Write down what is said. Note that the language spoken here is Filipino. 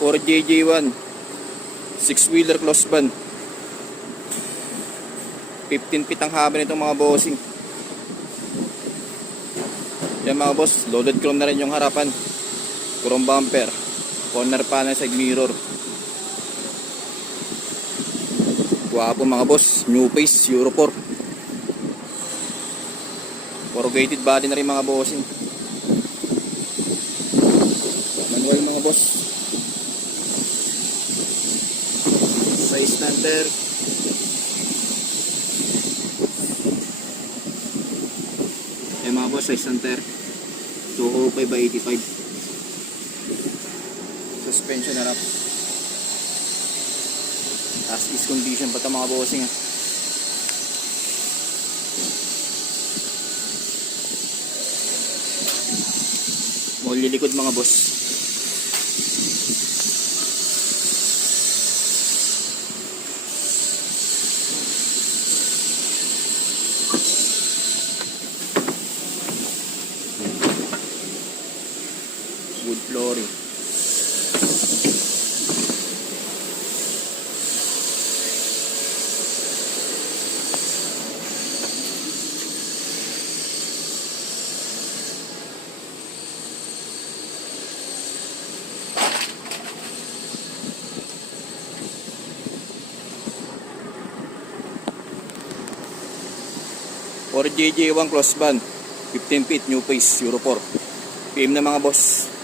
4JJ1 6-wheeler close van. 15 feet ang haba nitong mga bossing. Yan mga boss, loaded chrome na rin yung harapan. Chrome bumper, corner panel, side mirror. Guwapo mga boss, new face, Euro 4. Corrugated body na rin mga bossing. Manual mga boss. Size number mga boss, size number 205/85. Suspension na wrap. As is condition pa ito mga bossing ha. Molly likod mga boss. Wood flooring. For JJ1 close van, 15 feet, new face, Euro 4. PM na mga boss.